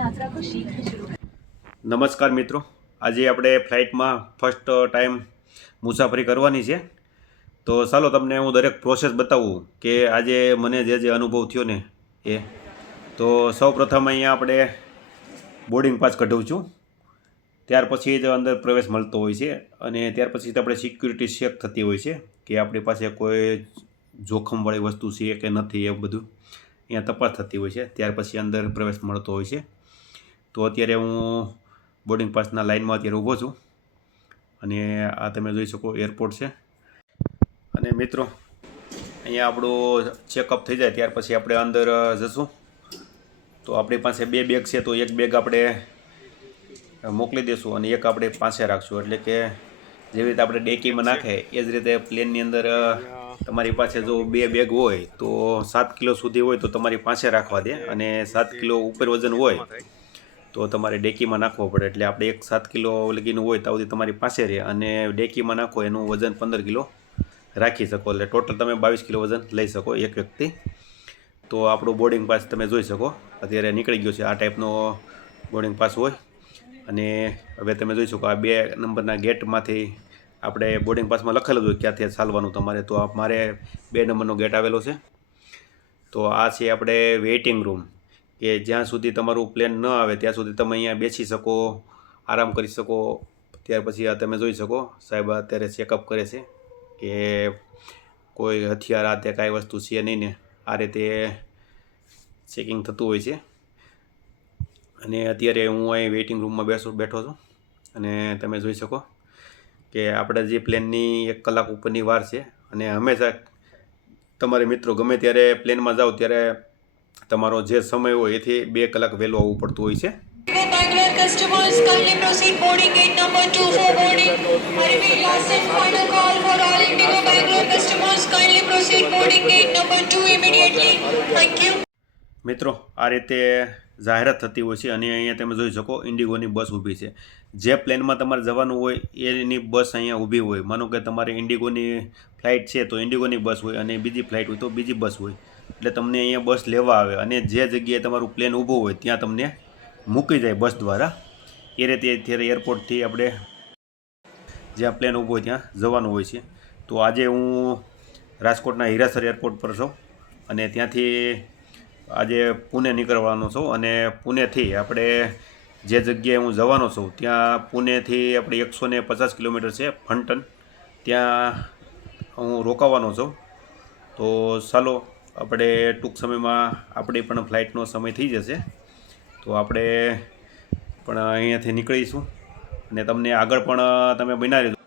યાત્રા કો શીઘ્ર શરૂ નમસ્કાર મિત્રો. આજે આપણે ફ્લાઇટમાં ફર્સ્ટ ટાઈમ મુસાફરી કરવાની છે. તો ચાલો તમને હું દરેક પ્રોસેસ બતાવું કે આજે મને જે જે અનુભવ થયો ને એ. તો સૌ પ્રથમ અહીંયા આપણે બોર્ડિંગ પાસ કઢવું છું. ત્યાર પછી જ અંદર પ્રવેશ મળતો હોય છે અને ત્યાર પછી આપણે સિક્યુરિટી ચેક થતી હોય છે કે આપણી પાસે કોઈ જોખમવાળી વસ્તુ છે કે નથી એ બધું અહીંયા તપાસ થતી હોય છે. ત્યાર પછી અંદર પ્રવેશ મળતો હોય છે. તો અત્યારે હું બોર્ડિંગ પાસના લાઇનમાં અત્યારે ઊભો છું. અને આ તમે જોઈ શકો એરપોર્ટ છે. અને મિત્રો, અહીંયા આપણું ચેકઅપ થઈ જાય, ત્યાર પછી આપણે અંદર જશું. તો આપણી પાસે બે બેગ છે, તો એક બેગ આપણે મોકલી દઈશું અને એક આપણે પાસે રાખશું. એટલે કે જેવી રીતે આપણે ડેકીમાં નાખે, એ જ રીતે પ્લેનની અંદર તમારી પાસે જો બે બેગ હોય, તો સાત કિલો સુધી હોય તો તમારી પાસે રાખવા દે. અને સાત કિલો ઉપર વજન હોય તો તમારે ડેકીમાં નાખવો પડે. એટલે આપણે એક સાત કિલો લગીનું હોય તો સુધી તમારી પાસે રહે અને ડેકીમાં નાખો એનું વજન પંદર કિલો રાખી શકો. એટલે ટોટલ તમે બાવીસ કિલો વજન લઈ શકો એક વ્યક્તિ. તો આપણો બોર્ડિંગ પાસ તમે જોઈ શકો. અત્યારે નીકળી ગયો છે. આ ટાઈપનો બોર્ડિંગ પાસ હોય. અને હવે તમે જોઈ શકો આ બે નંબરના ગેટમાંથી આપણે બોર્ડિંગ પાસમાં લખેલું હોય ક્યાંથી ચાલવાનું તમારે. તો મારે બે નંબરનો ગેટ આવેલો છે. તો આ છે આપણે વેઇટિંગ રૂમ કે જ્યાં સુધી તમારું પ્લેન ન આવે, ત્યાં સુધી તમે અહીંયા બેસી શકો, આરામ કરી શકો. ત્યાર પછી આ તમે જોઈ શકો, સાહેબ અત્યારે ચેકઅપ કરે છે કે કોઈ હથિયાર આ તે કાંઈ વસ્તુ છે નહીં ને, આ રીતે ચેકિંગ થતું હોય છે. અને અત્યારે હું અહીં વેઇટિંગ રૂમમાં બેસો, બેઠો છું. અને તમે જોઈ શકો કે આપણે જે પ્લેનની એક કલાક ઉપરની વાર છે. અને હંમેશા તમારે મિત્રો ગમે ત્યારે પ્લેનમાં જાઓ, ત્યારે તમારો જે સમય હોય એથી બે કલાક વહેલું આવવું પડતું હોય છે. મિત્રો આ રીતે જાહેરાત થતી હોય છે અને અહીંયા તમે જોઈ શકો ઇન્ડિગોની બસ ઊભી છે જે પ્લેનમાં તમારે જવાનું હોય એની બસ અહીંયા ઊભી હોય માનો કે તમારે ઇન્ડિગોની ફ્લાઇટ છે તો ઇન્ડિગોની બસ હોય અને બીજી ફ્લાઇટ હોય તો બીજી બસ હોય એટલે તમને અહીંયા બસ લેવા આવે અને જે જગ્યાએ તમારું પ્લેન ઊભું હોય ત્યાં તમને મૂકી જાય બસ દ્વારા. એ રીતે અત્યારે એરપોર્ટથી આપણે જ્યાં પ્લેન ઊભો હોય ત્યાં જવાનું હોય છે. તો આજે હું રાજકોટના હીરાસર એરપોર્ટ પર છું અને ત્યાંથી આજે પુણે નીકળવાનો છું અને પુણેથી આપણે જે જગ્યાએ હું જવાનો છું ત્યાં પુણેથી આપણે એકસો ને પચાસ કિલોમીટર છે ફંટન. ત્યાં હું રોકાવાનો છું. તો ચાલો આપણે ટૂંક સમયમાં આપણી પણ ફ્લાઇટનો સમય થઈ જશે. તો આપણે પણ અહીંયાથી નીકળીશું અને તમને આગળ પણ તમે બના રહેજો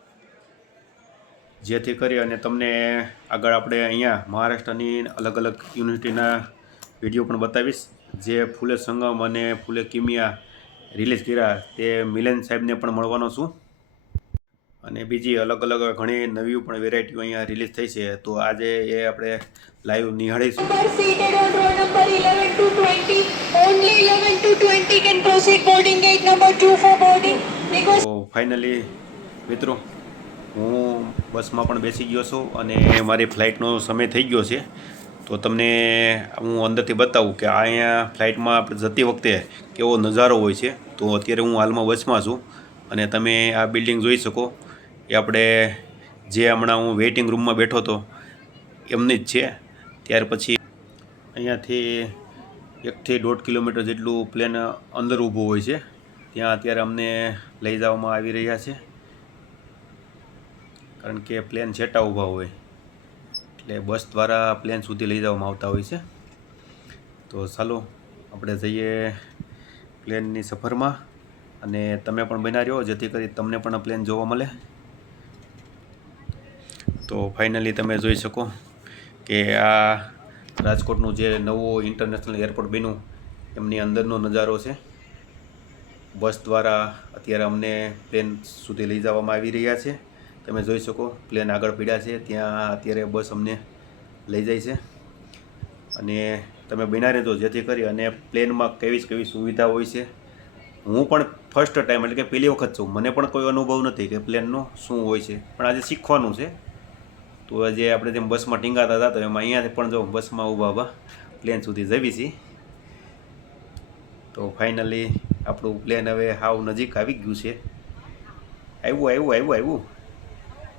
જેથી કરી અને તમને આગળ આપણે અહીંયા મહારાષ્ટ્રની અલગ અલગ યુનિવર્સિટીના વીડિયો પણ બતાવીશ. જે ફૂલે સંગમ અને ફૂલે કિમિયા રિલીઝ કર્યા તે મિલન સાહેબને પણ મળવાનો છું. અને બીજી અલગ અલગ ઘણી નવી પણ વેરાયટીઓ અહીંયા રિલીઝ થઈ છે. તો આજે એ આપણે લાઈવ નિહાળીશું. Seated on row number 11 to 20. Only 11 to 20 can proceed boarding gate number two for boarding. Because તો ફાઇનલી મિત્રો હું બસમાં પણ બેસી ગયો છું અને મારી ફ્લાઇટનો સમય થઈ ગયો છે. તો તમને હું અંદરથી બતાવું કે આ અહીંયા ફ્લાઇટમાં આપણે જતી વખતે કેવો નજારો હોય છે. તો અત્યારે હું હાલમાં બસમાં છું અને તમે આ બિલ્ડિંગ જોઈ શકો. એ આપણે જે હમણાં હું વેઇટિંગ રૂમમાં બેઠો હતો, એમની જ છે. ત્યાર પછી અહીંયાથી એકથી દોઢ કિલોમીટર જેટલું પ્લેન અંદર ઊભું હોય છે. ત્યાં અત્યારે અમને લઈ જવામાં આવી રહ્યા છે. કારણ કે પ્લેન છેટા ઊભા હોય. એટલે બસ દ્વારા પ્લેન સુધી લઈ જવામાં આવતા હોય છે. તો ચાલો, આપણે જઈએ પ્લેનની સફરમાં. અને તમે પણ બના રહ્યો, જેથી કરી તમને પણ પ્લેન જોવા મળે. તો ફાઇનલી તમે જોઈ શકો કે આ રાજકોટનું જે નવું ઇન્ટરનેશનલ એરપોર્ટ બન્યું, એમની અંદરનો નજારો છે. બસ દ્વારા અત્યારે અમને પ્લેન સુધી લઈ જવામાં આવી રહ્યા છે. તમે જોઈ શકો પ્લેન આગળ પીડ્યા છે, ત્યાં અત્યારે બસ અમને લઈ જાય છે. અને તમે બિના રહેજો જેથી કરી અને પ્લેનમાં કેવી કેવી સુવિધા હોય છે. હું પણ ફર્સ્ટ ટાઈમ એટલે કે પહેલી વખત છું. મને પણ કોઈ અનુભવ નથી કે પ્લેનનો શું હોય છે. પણ આજે શીખવાનું છે. તો જે આપણે જેમ બસમાં ટીંગાતા હતા, તો એમાં અહીંયાથી પણ જો બસમાં ઊભા ઊભા પ્લેન સુધી જવી છીએ તો ફાઇનલી આપણું પ્લેન હવે હાવ નજીક આવી ગયું છે. આવ્યું આવ્યું આવ્યું આવ્યું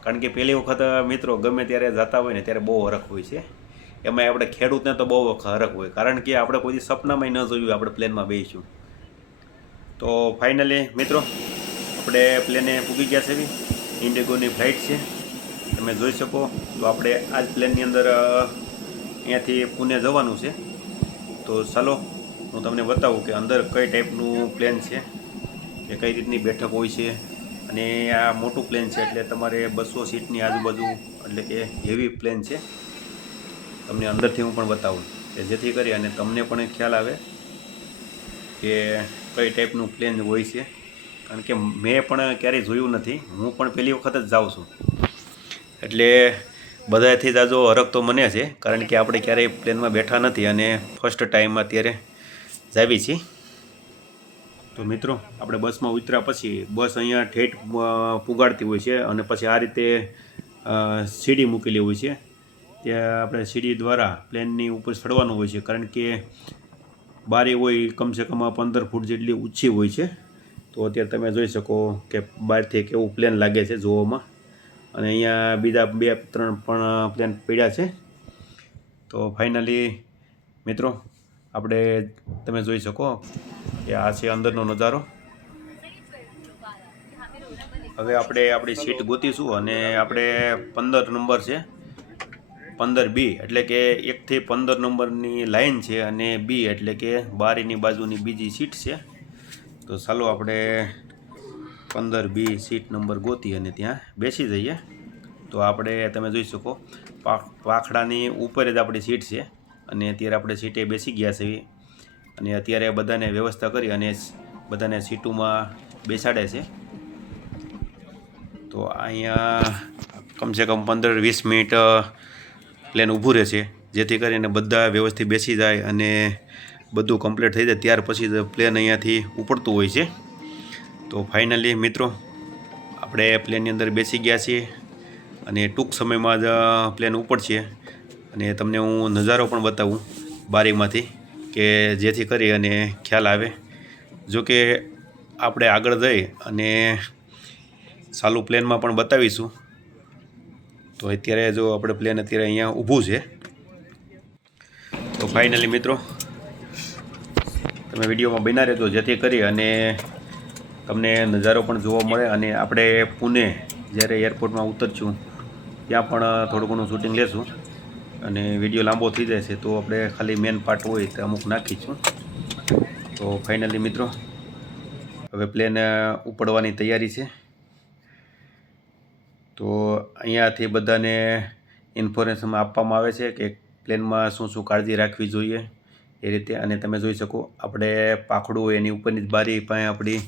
કારણ કે પહેલી વખત મિત્રો ગમે ત્યારે જતા હોય ને ત્યારે બહુ હરખ હોય છે. એમાં આપણે ખેડૂતને તો બહુ હરખ હોય. કારણ કે આપણે કોઈ સપનામાં ન જોયું આપણે પ્લેનમાં બેસીશું તો ફાઇનલી મિત્રો, આપણે પ્લેને પૂગી ગયા છે. ઇન્ડિગોની ફ્લાઇટ છે. તમે જોઈ શકો તો આપણે આ જ પ્લેનની અંદર અહીંયાથી પુણે જવાનું છે. તો ચાલો, હું તમને બતાવું કે અંદર કઈ ટાઈપનું પ્લેન છે, કે કઈ રીતની બેઠક હોય છે. અને આ મોટું પ્લેન છે એટલે તમારે બસો સીટની આજુબાજુ, એટલે કે હેવી પ્લેન છે. તમને અંદરથી હું પણ બતાવું કે જેથી કરી અને તમને પણ ખ્યાલ આવે કે કઈ ટાઈપનું પ્લેન હોય છે. કારણ કે મેં પણ ક્યારેય જોયું નથી. હું પણ પહેલી વખત જ જાઉં છું. એટલે બધાથી જાજો હરખ તો મને છે, કારણ કે આપણે ક્યારેય પ્લેનમાં બેઠા નથી અને ફર્સ્ટ ટાઈમ અત્યારે જાવી છીએ. તો મિત્રો, આપણે બસમાં ઉતર્યા પછી બસ અહીંયા ઠેઠ પુગાડતી હોય છે અને પછી આ રીતે સીડી મૂકેલી હોય છે. ત્યાં આપણે સીડી દ્વારા પ્લેનની ઉપર ચડવાનું હોય છે, કારણ કે બારી હોય કમસે કમ પંદર ફૂટ જેટલી ઊંચી હોય છે. તો અત્યારે તમે જોઈ શકો કે બહારથી કેવું પ્લેન લાગે છે જોવામાં. અને અહીંયા બીજા બે ત્રણ પણ પ્લેન પડ્યા છે. તો ફાઇનલી મિત્રો, આપણે તમે જોઈ શકો કે આ છે અંદરનો નજારો. હવે આપણે આપણી સીટ ગોતીશું અને આપણે પંદર નંબર છે. પંદર બી, એટલે કે એકથી પંદર નંબરની લાઈન છે અને બી, એટલે કે બારીની બાજુની બીજી સીટ છે. તો ચાલો આપણે પંદર, બી, સીટ નંબર ગોતી અને ત્યાં બેસી જઈએ. તો આપણે, તમે જોઈ શકો પાખડાની ઉપર જ આપણી સીટ છે અને અત્યારે આપણે સીટે બેસી ગયા છીએ અને અત્યારે બધાને વ્યવસ્થા કરી અને બધાને સીટોમાં બેસાડે છે. તો અહીંયા કમસે કમ પંદર, વીસ મિનિટ પ્લેન ઊભું રહે છે જેથી કરીને બધા વ્યવસ્થિત બેસી જાય અને બધું કમ્પ્લીટ થઈ જાય. ત્યાર પછી પ્લેન અહીંયાથી ઉપડતું હોય છે. તો ફાઇનલી મિત્રો, આપણે પ્લેનની અંદર બેસી ગયા છીએ અને ટૂંક સમયમાં જ પ્લેન ઉપર છીએ. અને તમને હું નજારો પણ બતાવું બારીમાંથી કે જેથી કરી અને ખ્યાલ આવે. જો કે આપણે આગળ જઈ અને સાલું પ્લેનમાં પણ બતાવીશું. તો અત્યારે જો આપણે પ્લેન અત્યારે અહીંયા ઊભું છે. તો ફાઇનલી મિત્રો, તમે વિડીયોમાં બના રહેજો જેથી કરી અને તમને નજારો પણ જોવા મળે અને આપણે પુણે જ્યારે એરપોર્ટમાં ઉતરશું, ત્યાં પણ થોડું ઘણું શૂટિંગ લેશું અને વીડિયો લાંબો થઈ જાય છે, તો આપણે ખાલી મેન પાર્ટ હોય તે અમુક નાખીશું. તો ફાઇનલી મિત્રો, હવે પ્લેન ઉપડવાની તૈયારી છે. તો અહીંયાથી બધાને ઇન્ફોર્મેશન આપવામાં આવે છે કે પ્લેનમાં શું શું કાળજી રાખવી જોઈએ. એ રીતે. અને તમે જોઈ શકો, આપણે પાખડું એની ઉપરની બારી પાસે આપણી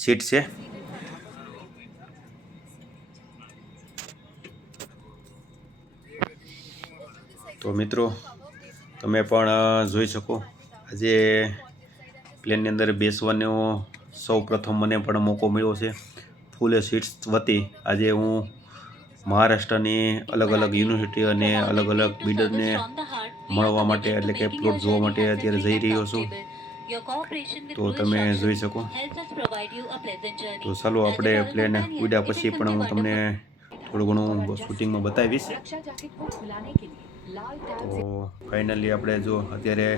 સીટ છે. તો મિત્રો, તમે પણ જોઈ શકો, આજે પ્લેનની અંદર બેસવાનો સૌ પ્રથમ મને પણ મોકો મળ્યો છે. ફૂલ સીટ્સ વતી આજે હું મહારાષ્ટ્રની અલગ અલગ યુનિવર્સિટી અને અલગ અલગ બિલ્ડરને મળવા માટે એટલે કે પ્લોટ જોવા માટે અત્યારે જઈ રહ્યો છું. તો તમે જોઈ શકો. તો ચાલો આપણે પ્લેન ઉડ્યા પછી પણ હું તમને થોડું ઘણું શૂટિંગમાં બતાવીશ. તો ફાઇનલી આપણે જો અત્યારે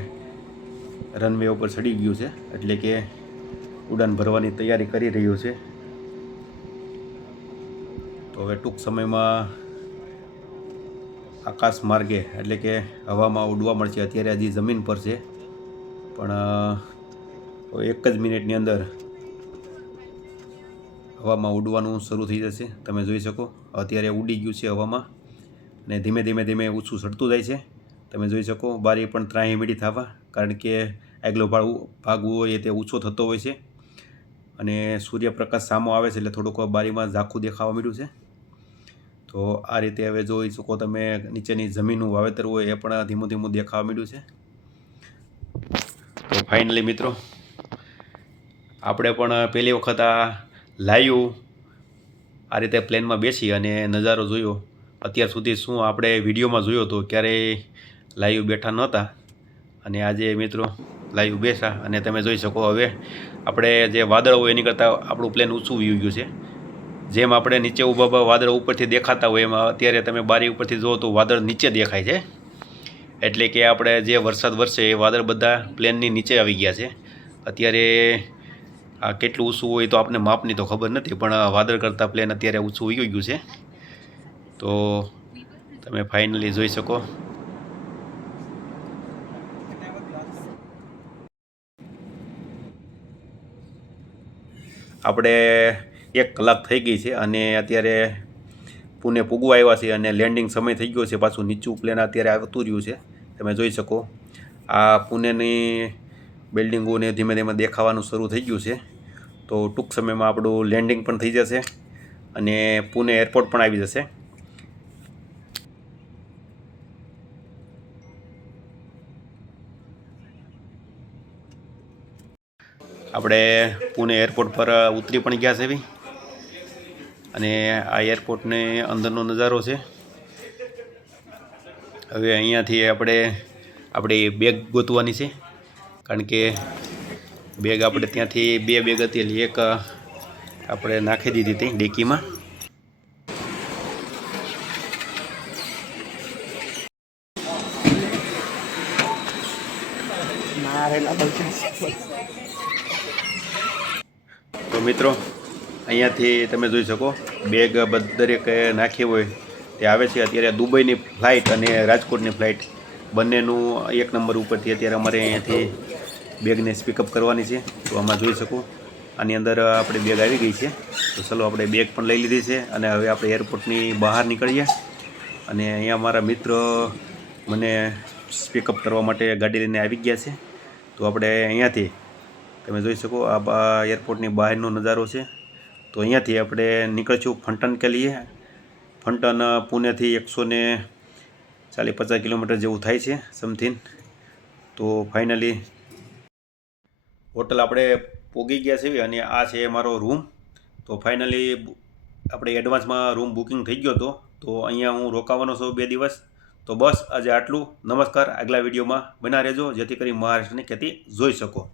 રનવે ઉપર ચડી ગયું છે એટલે કે ઉડાન ભરવાની તૈયારી કરી રહ્યું છે. તો હવે ટૂંક સમયમાં આકાશ માર્ગે, એટલે કે હવામાં ઉડવા મળશે. અત્યારે હજી જમીન પર છે. પણ એક જ મિનિટની અંદર હવામાં ઉડવાનું શરૂ થઈ જશે. તમે જોઈ શકો, અત્યારે ઉડી ગયું છે હવામાં ને ધીમે ધીમે ધીમે ઓછું સડતું જાય છે. તમે જોઈ શકો, બારી પણ ત્રાહી મીડી થવા, કારણ કે આગલો ભાગ ભાગ હોય તે ઓછો થતો હોય છે. અને સૂર્યપ્રકાશ સામો આવે છે, એટલે થોડુંક બારીમાં ઝાખું દેખાવા મળ્યું છે. તો આ રીતે હવે જોઈ શકો તમે નીચેની જમીનનું વાવેતર હોય એ પણ ધીમું ધીમું દેખાવા મળ્યું છે. તો ફાઇનલી મિત્રો, આપણે પણ પહેલી વખત આ લાઈવ આ રીતે પ્લેનમાં બેસી અને નજારો જોયો. અત્યાર સુધી શું આપણે વિડીયોમાં જોયો હતો ક્યારેય લાઈવ બેઠા નહોતા. અને આજે મિત્રો લાઈવ બેસા અને તમે જોઈ શકો હવે આપણે જે વાદળ હોય એની કરતાં આપણું પ્લેન ઊંચું વ્યૂ ગયું છે. જેમ આપણે નીચે ઊભા ઊભા વાદળ ઉપરથી દેખાતા હોય, એમાં અત્યારે તમે બારી ઉપરથી જુઓ તો વાદળ નીચે દેખાય છે. એટલે કે આપણે જે વરસાદ વરસે એ વાદળ બધા પ્લેનની નીચે આવી ગયા છે. અત્યારે આ કેટલું ઊંચું હોય તો આપણે માપની તો ખબર નથી, પણ વાદળ કરતાં પ્લેન અત્યારે ઊંચું ઉઈ ગયું છે. તો તમે ફાઇનલી જોઈ શકો. આપણે એક કલાક થઈ ગઈ છે અને અત્યારે પુણે પૂગવા આવ્યા છે અને લેન્ડિંગ સમય થઈ ગયો છે પાછું નીચું પ્લેન અત્યારે આવતું રહ્યું છે. તમે જોઈ શકો, આ પુણેની બિલ્ડિંગોને ધીમે ધીમે દેખાવાનું શરૂ થઈ ગયું છે. તો ટૂંક સમયમાં આપણું લેન્ડિંગ પણ થઈ જશે અને પુણે એરપોર્ટ પણ આવી જશે. આપણે પુણે એરપોર્ટ પર ઉતરી પણ ગયા છે બી. અને આ એરપોર્ટને અંદરનો નજારો છે. હવે અહીંયાથી આપણે, આપણી બેગ ગોતવાની છે. કારણ કે બેગ આપણે ત્યાંથી બે બેગ હતી એટલે એક આપણે નાખી દીધી હતી ડેકીમાં. તો મિત્રો અહીંયાથી તમે જોઈ શકો, બેગ દરેકે નાખી હોય, તે આવે છે. અત્યારે દુબઈની ફ્લાઇટ અને રાજકોટની ફ્લાઇટ બંનેનું એક નંબર ઉપરથી અત્યારે અમારે અહીંયાથી બેગને સ્પીકઅપ કરવાની છે. તો આમાં જોઈ શકો, આની અંદર આપણી બેગ આવી ગઈ છે. તો ચલો આપણે બેગ પણ લઈ લીધી છે અને હવે આપણે એરપોર્ટની બહાર નીકળીએ. અને અહીંયા મારા મિત્ર મને સ્પીકઅપ કરવા માટે ગાડી લઈને આવી ગયા છે. તો આપણે અહીંયાથી તમે જોઈ શકો, આ એરપોર્ટની બહારનો નજારો છે. તો અહીંયાથી આપણે નીકળશું ફંટન કે લઈએ ફંટન પુણેથી એકસો ને ચાલીસ પચાસ કિલોમીટર જેવું થાય છે, સમથિંગ. તો ફાઇનલી હોટલ આપણે પોગી ગયા છે અને આ છે મારો રૂમ. તો ફાઇનલી આપણે એડવાન્સમાં રૂમ બુકિંગ થઈ ગયો હતો. તો અહીંયા હું રોકાવાનો છું બે દિવસ. તો બસ આજે આટલું. નમસ્કાર. આગલા વિડીયોમાં બના રહેજો. જેથી કરી મહારાષ્ટ્રની ખેતી જોઈ શકો.